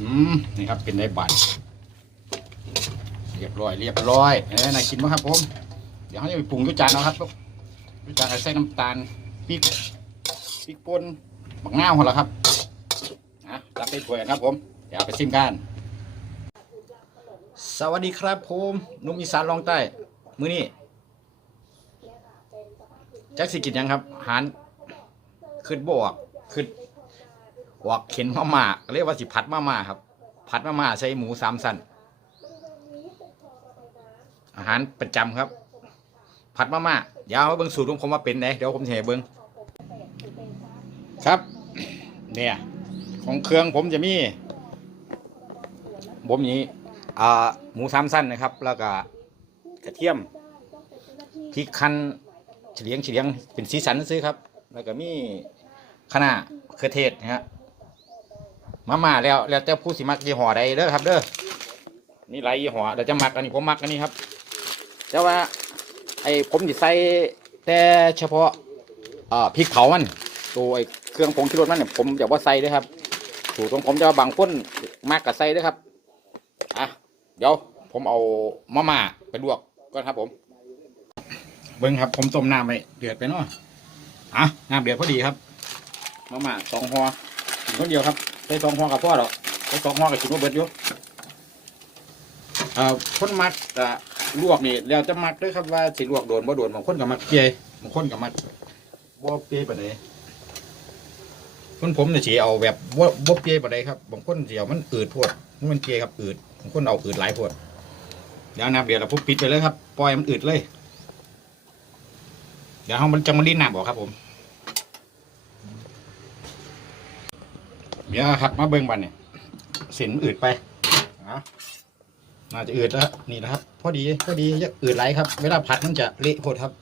อืมนี่ครับเป็นได้บัตรเรียบร้อยเรียบร้อยเอ้ยนายกินไหมครับผมเดี๋ยวเขาจะไปปรุงอยุจานเอาครับอยุจานใส่น้ำตาลพริกพริกป่นบักง่าวหัวละครับนะจับไปถ้วยครับผมเดี๋ยวไปซิมกันสวัสดีครับผมนุ่มอีสานลองใต้มื้อนี้แจ็คสิกินยังครับหารขึ้นบออกขึ้น ออกเข็นมาม่าเรียกว่าสิผัดมาม่าครับ ผัดมาม่าใส่หมูสามสันอาหารประจำครับ ผัดมาม่าเดี๋ยวเอาเบิ้งสูตรของผมว่าเป็นไงเดี๋ยวผมจะให้เบิ้งครับ เนี่ย ของเครื่องผมจะมีผมนี้อ่าหมูสามสั้นนะครับ แล้วก็กระเทียมพริกคั้นเฉลียงเฉลียงเป็นสีสันซื้อครับ แล้วก็มีคะน้าเครือเทศนะฮะ มาม่าแล้วแล้วแต่ผู้สิมักยี่ห้อใดเด้อครับ เด้อนี่หลายยี่ห้อเดี๋ยวจะมักอันนี้ผมมักอันนี้ครับ แต่ว่า ไอ้ผมจะใส่แต่เฉพาะอ่าพริกเผามันตัวไอ้เครื่องผงชูรสมันเนี่ยผมจะว่าใส่ด้วยครับสูตรของผมจะบางคนมากกับใส่ด้วยครับอะเดี๋ยวผมเอามาม่าไปลวกก่อนครับ ผม เบิ้งครับผมต้มน้ำไปเดือดไปเนาะอะน้ำเดือดพอดีครับ มาม่าสองหัวกินคนเดียวครับ ส่สองหัวกับพ่อหรอกใส่สองหัวกับกินว่าเบิดอยู่อ่อคนมักอะลวกนี่แล้วจะมักด้วยครับว่าสิลวกโดนบ่โดนบางคนกับมักเปียบางคนกับมักบ่เปียปานใดคนผมเนี่ยสิเอาแบบบ่บ่เปียปานใดครับบางคนสิเอามันอืดโพดมันเปียครับอืดบางคนเอาอืดหลายโพดเดี๋ยวน้ำเดือดเราปุ๊บปิดไปเลยครับปล่อยมันอืดเลย เดี๋ยวเรามันจะมาลิ้นน้ำบอกครับผม เดี๋ยวครับมาเบิ่งบันเนี่ยเส้นอืดไปเอาน่าจะอืดแล้วนี่นะครับพอดีพอดีจะอืดไหลครับ เวลาผัดมันจะเละโคตรครับ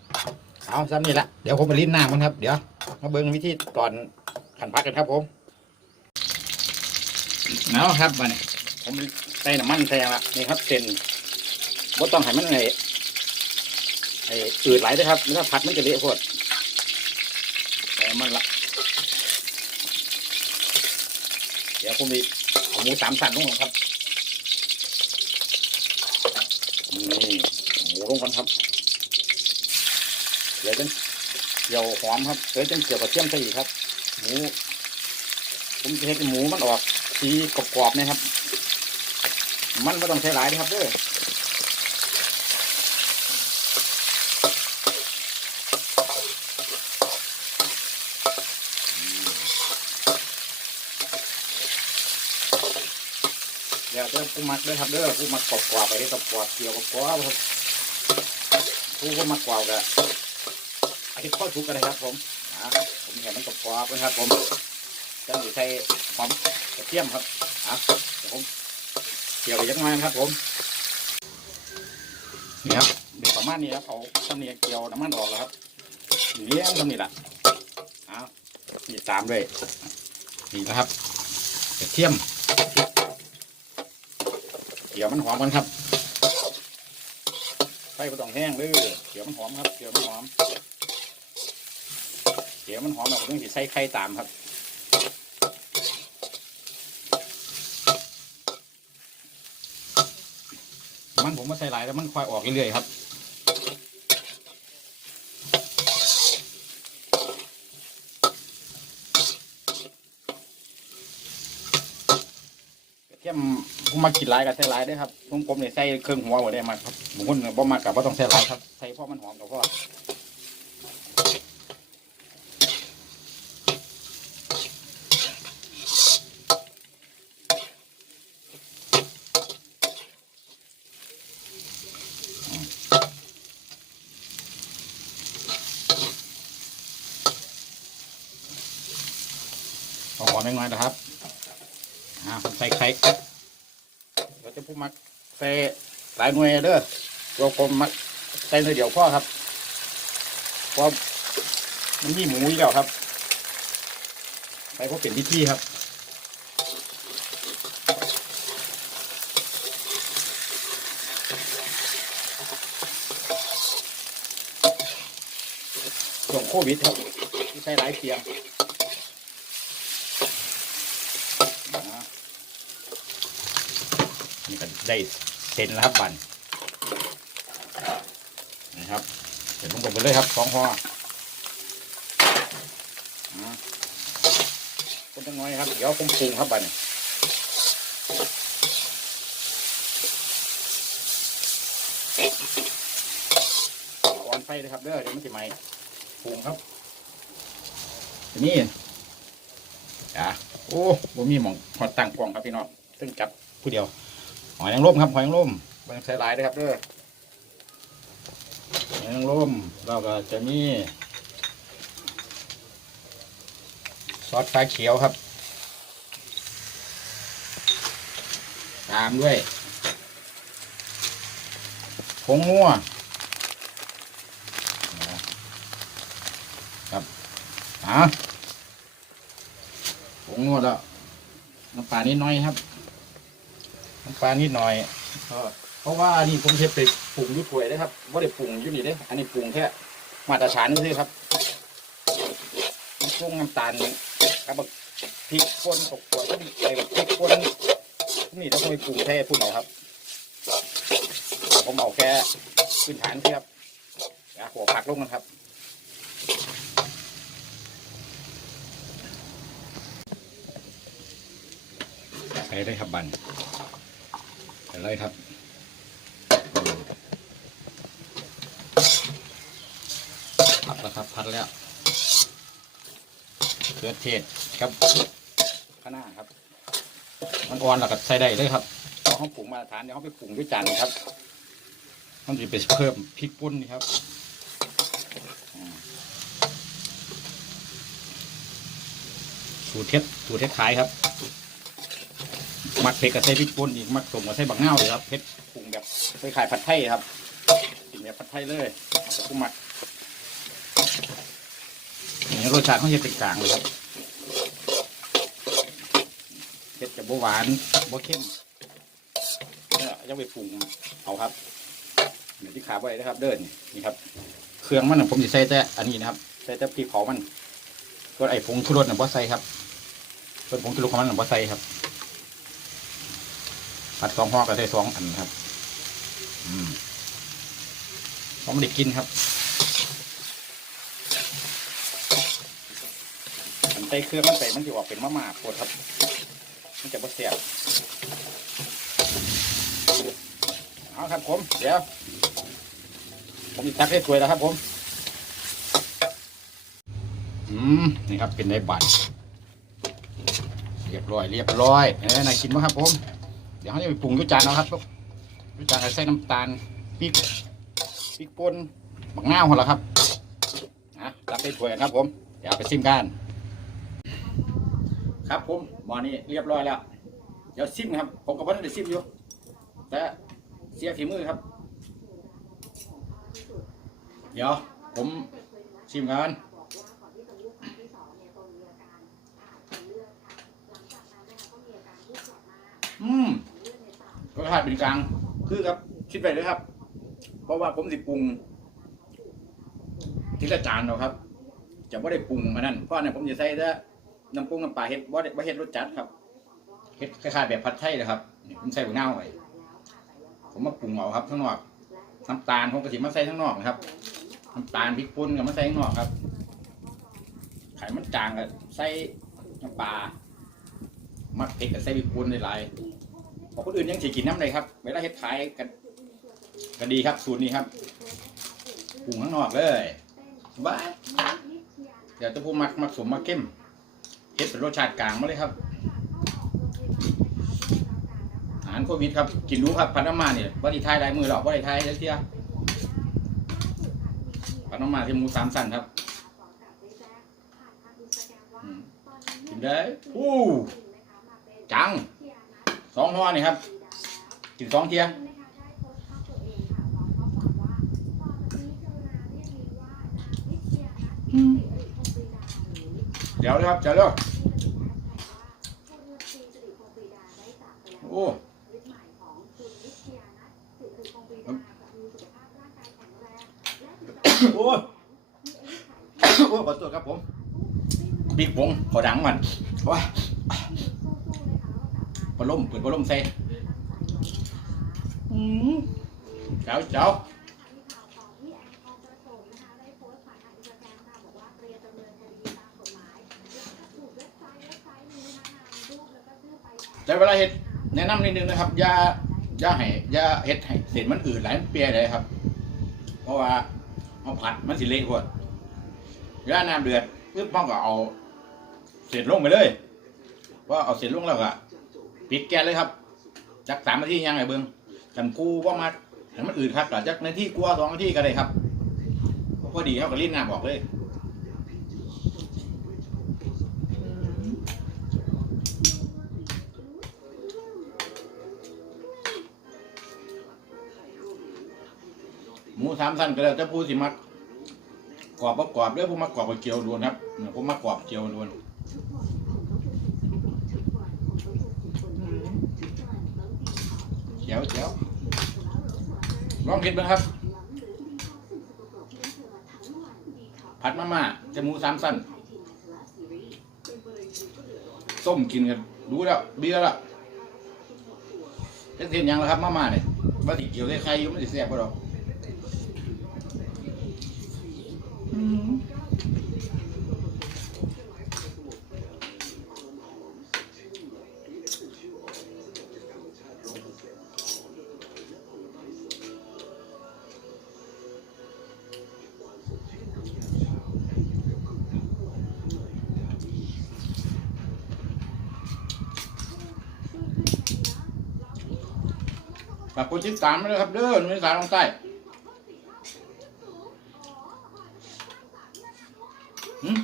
เอาซ้ำนี่ละเดี๋ยวผมมาลิ้นน้ำมันครับ เดี๋ยวมาเบิ่งวิธีก่อนขันพักกันครับผมเอาครับบันเนี่ยผมใส่น้ำมันใส่ละนี่ครับเส้นว่ต้องให้มันไงไอ้อืดไหลด้ครับเวลาผัดมันจะเละโคตรแต่มันละ เดี๋ยวผมมีเอาหมูสามสันลงก่อนครับนี่หมูลงก่อนครับเดี๋ยวจะเดี๋ยวหอมครับเดี๋ยวจะเกี่ยวกับเทียมใส่อีกครับ หมูผมจะให้หมูมันออกสีกรอบๆนะครับ มันไม่ต้องใช้หลายนะครับเด้อ เดี๋ยวจะผู้มักด้วยครับเด้อผู้มักกรอบกรอบๆไปได้กรอบกรอบๆเกี่ยวกับกรอบครับผู้ก็มักกรอบกับอาทิตย์ข้อทุกกันเลยครับผมนะผมเห็นมันกรอบกรอบๆนะครับ ผมจะใส่หอมกระเทียมครับอะเดี๋ยวผมเกี่ยวไปยังไงครับ ผมนี่ครับเดี๋ยวประมาณนี้ครับเอาตำเนียเกี่ยวน้ำมันออกแล้วครับเลี้ยงตำนี้แหละอ้าวนี่ตามด้วยนี่นะครับกระเทียม ดี๋ยวมันหอมกันครับไฟก็ต้องแห้งเลยเดี๋ยวมันหอมครับเดี๋ยวมันหอมเดี๋ยวมันหอมเราต้องใส่ไข่ตามครับมันผมมาใส่หลายแล้วมันคอยออกเรื่อยๆครับ เทียมผมมากินหลายกับใส่หลายเด้วยครับผมผมเนี่ยใส่เครื่องหัวหมดได้มาครับบางคนบ่มากับว่าต้องใส่หลายครับใส่เพราะมันหอมกับเพราะเอาหอมน้อยๆนะครับ อ่าผมใส่ไข่เดี๋ยวจะพูดมักใส่หลายหน่วยเด้อตัวผมมักใส่หน่วยเดียวพ่อครับเพราะมันมีหมูอยู่แล้วครับใส่พราะเป็นพิธีครับช่วงโควิดครับที่ใส่หลายเตียง อ่า นี่ก็ ได้เซ็นแล้วครับบันนะครับเดี๋ยวลงไปเลยครับสองห่ออ่าคนจังน้อยครับเดี๋ยวผมปรุงครับบันก่อนไฟเลยครับเด้อเดี๋ยวมันจะไหมปรุงครับทีนี่อะโอ้ผมมีหมองหอดตั้งกล้องครับพี่น้องซึ่งจับผู้เดียว หอยนางรมครับหอยนางรมเป็นใส่หลายเลยครับเด้อหอยนางรมเราก็จะมีซอสฟ้าเขียวครับ ตามด้วยผงงัวนะครับอะผงงัวแล้วน้ำปลานิดหน้อยครับ น้ำปลานิดหน่อยเออเพราะว่านี่ผมเทไปปรุงอยุ่ถ้วยเด้ครับว่าได้ปรุงอยุ่นี่เด้อันนี้ปรุงแค่มาตรฐานนี่ครับปรุงน้ำตาลกับบักพริกป่นตกขวดก็มีใส่บักพริกป่นนี่ต้องไปปรุงแค่พุ่นเอาครับแต่ผมเอาแค่พื้นฐานที่ครับนะหัวผักลงนะครับใส่ได้ครับบัน ใส่เลยครับพัดแล้วครับพัดแล้วเกลือเทศครับข้างหน้าครับ มันอ่อนแล้วก็ใส่ได้เลยครับพอเขาปรุงมาตรฐานเดี๋ยวเขาไปปรุงด้วยจานครับ มันจะไปเพิ่มพริกป่นนี่ครับอ่าสูตรเทศสูตรเทศขายครับ มักเผ็ดกับใส่พริกป่นอีกมักสมกับใส่บักเง่าเลยครับเผ็ดปรุงแบบไปขายผัดไทยครับกินแบบผัดไทยเลยแต่กูมักนี่รสชาติเขาจะเป็นกลางเลยครับเผ็ดจะบหวานบ่เข้มเนี่ยยังไปปรุงเอาครับเดี๋ยวที่ขาไว้นะครับ เดินนี่ครับ เครื่องมันนะผมจะใส่แต่อันนี้นะครับใส่แต่พริกเผามันก็ไอ้ผงชูรสน่ะบ่ใส่ครับส่วนผงชูรสของมันน่ะบ่ใส่ครับ ผัดสองห่อก็ใส่สองอันครับอืมผมไม่ได้กินครับมันใส่เครื่องมันใส่มันจะออกเป็นมะม่าโคตรครับมันจะบ่เสียบเอาครับผมเดี๋ยวผมจะตักให้สวยแล้วครับผมอืมนี่ครับเป็นในบัตรเรียบร้อยเรียบร้อยเอ้ยน่ากินไหมครับผม ดี๋ยวเขาจะไปปรุงด้วยจานเอาครับด้วยจานใส่น้ำตาลพริกพริกป่นบักนาหมดแล้วครับนะรับไปถ้วยครับผม เดี๋ยวไปซิมกัน ครับผมหมอนี่เรียบร้อยแล้ว เดี๋ยวซิมครับ ผมกับว่าได้ซิมอยู่ แต่เสียฝีมือครับ เดี๋ยวผมชิมกัน อืม รสชาติเป็นกลาง คือครับ คิดไปเลยครับ เพราะว่าผมสิปรุงทีละจานเนาครับ จะไม่ได้ปรุงมานั่นเพราะอันนั้นผมจะใส่แต่น้ำปรุงน้ำปลาเฮ็ดบ่ได้บ่เฮ็ดรสจัดครับเฮ็ดคล้ายๆแบบผัดไทยนะครับผมใส่หัวหน้าไว้ผมมาปรุงเอาครับข้างนอกน้ำตาลผมก็สิมาใส่ข้างนอกนะครับน้ำตาลพริกป่นก็มาใส่ข้างนอกครับไข่มันจางก็ใส่น้ำปลามักเผ็ดก็ใส่พริกป่นหลายๆ พอคนอื่นยังสิกินน้ำเลยครับเวลาเฮ็ดขายกันก็ดีครับสูตรนี้ครับปรุงข้างนอกเลยบ้าเดี๋ยวจะพูมักมักสมมักเข้มเฮ็ดเป็นรสชาติกลางมาเลยครับอาหารโควิดครับกินรู้ครับพันน้ำมาเนี่ยวัดีไทยลายมือหรอกวัดีไทยเที่ยพันน้ำมาที่หมูสามสั่นครับกินได้อู้จัง สองห่อนี่ครับกินสองเทียเดี๋ยวนะครับเดี๋ยวเร็วโอ้โอ้โอ้ขอตัวครับผมบิ๊กวงขอดังมันว้า พัดลมเปิดพัดลมใส่อืมเจ้าเจ้าแต่เวลาเห็ดแนะนำนิดนึงนะครับอย่าอย่าให้อย่าเห็ดให้เศษมันอืดไหลายมันเปียเลยครับ เพราะว่าเอาผัดมันสิเละกว่าเวลาน้ำเดือดปึ๊บพ่อก็เอาเศษลงไปเลย ว่าเอาเศษลงแล้วก็ ปิดแก๊สเลยครับ จักสามนาทียังไงเบิ้งกันกูว่ามาเห็นมันอืดครับก็จักนาทีกลัวาสองนาทีก็ได้ครับพอดีเขาก็รีดน้ำออกเลยหมูสามสั้นก็แล้วแต่ผู้สิมักกรอบบ่กอบเด้อผู้มักกรอบก็เจียวล้วนครับเนี่ยผู้มักกรอบเจียวล้วน จียวเจียวลองคิดบ้างครับ ผัดมาม่าจมูสามสั้นส้มกินกันรู้แล้วเบี้ยแล้วเส้นยังแล้วครับมาม่าเนี่ยว่าสิเกี่ยวได้ใครยู่ไม่ได้แซ่บก็ดอก ฝากกดติดตามด้วยครับเด้อหนุ่ยสายลงใต้หืม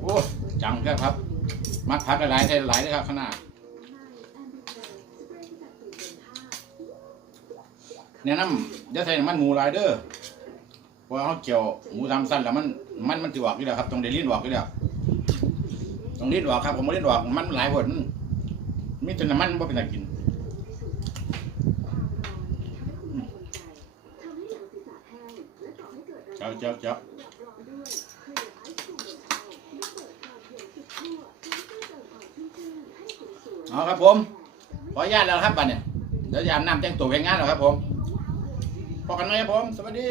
โอ้จังแค่ครับ มักพักหลายๆใส่หลายเลยครับขางหนาดแนะนำอย่าใส่น้ำมันหมูหลายเด้อเพราะเขาเกี่ยวหมูทำสั้นแล้วมัน มันมันจะออกอยู่แล้วครับตรงเดลิ้นออกอยู่แล้วตรงลิ้นออกครับผมไม่ลิ้นออกมันหลายผลมีแต่น้ำมันไม่เป็นตากินเจ้าเจ้าเจ้าเอาครับผม ขออนุญาตแล้วครับบัดเนี่ยเดี๋ยวจะอาบน้ำแต่งตัวไปงานแล้วครับผมพอกันไหมครับผม สวัสดี